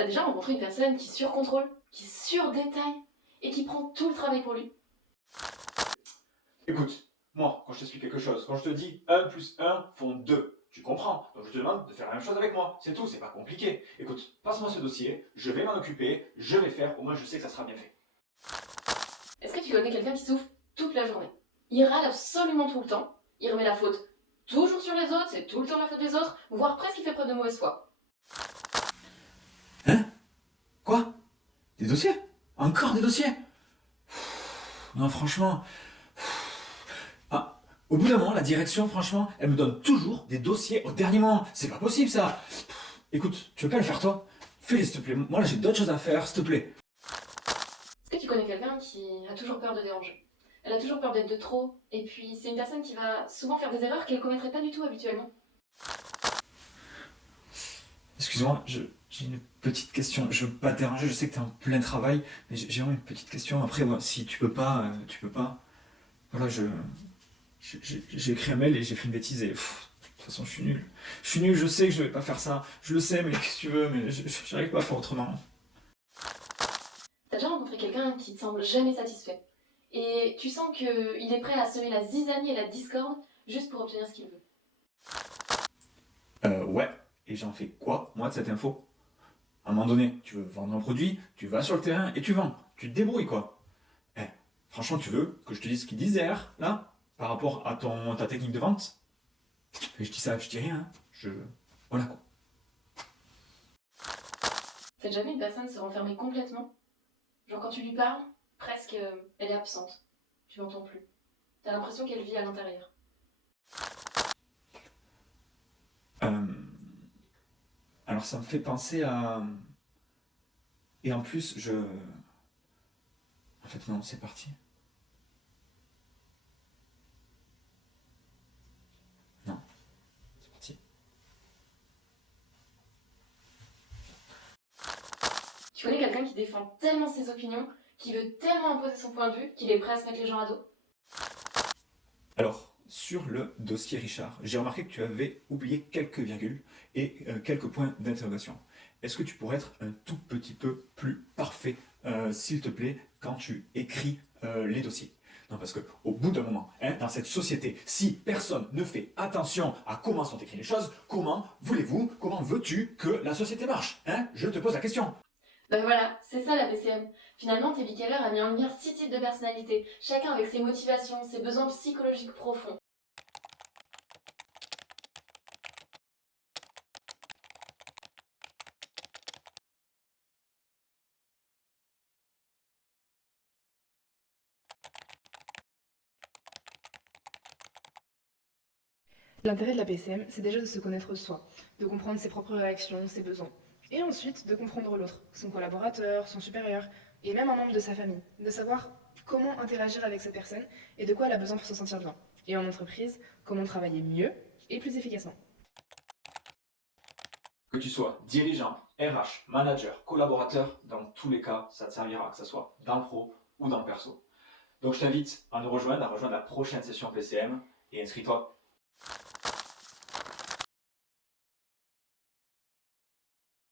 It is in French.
T'as déjà rencontré une personne qui surcontrôle, qui surdétaille et qui prend tout le travail pour lui? Écoute, moi, quand je t'explique quelque chose, quand je te dis 1 plus 1 font 2, tu comprends. Donc je te demande de faire la même chose avec moi. C'est tout, c'est pas compliqué. Écoute, passe-moi ce dossier, je vais m'en occuper, je vais faire, au moins je sais que ça sera bien fait. Est-ce que tu connais quelqu'un qui souffre toute la journée? Il râle absolument tout le temps, il remet la faute toujours sur les autres, c'est tout le temps la faute des autres, voire presque il fait preuve de mauvaise foi. Hein? Quoi? Des dossiers? Encore des dossiers? Non, franchement. Ah, au bout d'un moment, la direction, franchement, elle me donne toujours des dossiers au dernier moment. C'est pas possible ça. Écoute, tu veux pas le faire toi? Fais-les s'il te plaît. Moi là j'ai d'autres choses à faire, s'il te plaît. Est-ce que tu connais quelqu'un qui a toujours peur de déranger? Elle a toujours peur d'être de trop, et puis c'est une personne qui va souvent faire des erreurs qu'elle commettrait pas du tout habituellement. Excuse-moi, j'ai une petite question. Je veux pas te déranger, je sais que t'es en plein travail, mais j'ai vraiment une petite question. Après, moi, si tu peux pas, tu peux pas. Voilà, j'ai écrit un mail et j'ai fait une bêtise et de toute façon, je suis nul. Je suis nul, je sais que je vais pas faire ça. Je le sais, mais qu'est-ce que tu veux, mais j'arrive pas à faire autrement. T'as déjà rencontré quelqu'un qui te semble jamais satisfait, et tu sens qu'il est prêt à semer la zizanie et la discorde juste pour obtenir ce qu'il veut. Ouais. Et j'en fais quoi, moi, de cette info? À un moment donné, tu veux vendre un produit, tu vas sur le terrain et tu vends. Tu te débrouilles, quoi. Eh, franchement, tu veux que je te dise ce qu'ils disent derrière, là, par rapport à ta technique de vente? Et je dis ça, je dis rien. Hein. Voilà quoi. T'as déjà vu une personne se renfermer complètement? Genre quand tu lui parles, presque elle est absente. Tu l'entends plus. T'as l'impression qu'elle vit à l'intérieur. Euh, alors ça me fait penser à. Et en plus, En fait, non, c'est parti. Non, c'est parti. Tu connais quelqu'un qui défend tellement ses opinions, qui veut tellement imposer son point de vue, qu'il est prêt à se mettre les gens à dos? Alors, sur le dossier Richard, j'ai remarqué que tu avais oublié quelques virgules et quelques points d'interrogation. Est-ce que tu pourrais être un tout petit peu plus parfait, s'il te plaît, quand tu écris les dossiers? Non, parce que au bout d'un moment, hein, dans cette société, si personne ne fait attention à comment sont écrites les choses, comment veux-tu que la société marche, hein? Je te pose la question. Ben voilà, c'est ça la BCM. Finalement, T.B. Keller a mis en lumière 6 types de personnalités, chacun avec ses motivations, ses besoins psychologiques profonds. L'intérêt de la PCM, c'est déjà de se connaître soi, de comprendre ses propres réactions, ses besoins. Et ensuite, de comprendre l'autre, son collaborateur, son supérieur, et même un membre de sa famille. De savoir comment interagir avec cette personne et de quoi elle a besoin pour se sentir bien. Et en entreprise, comment travailler mieux et plus efficacement. Que tu sois dirigeant, RH, manager, collaborateur, dans tous les cas, ça te servira, que ce soit dans le pro ou dans le perso. Donc je t'invite à nous rejoindre, à rejoindre la prochaine session PCM et inscris-toi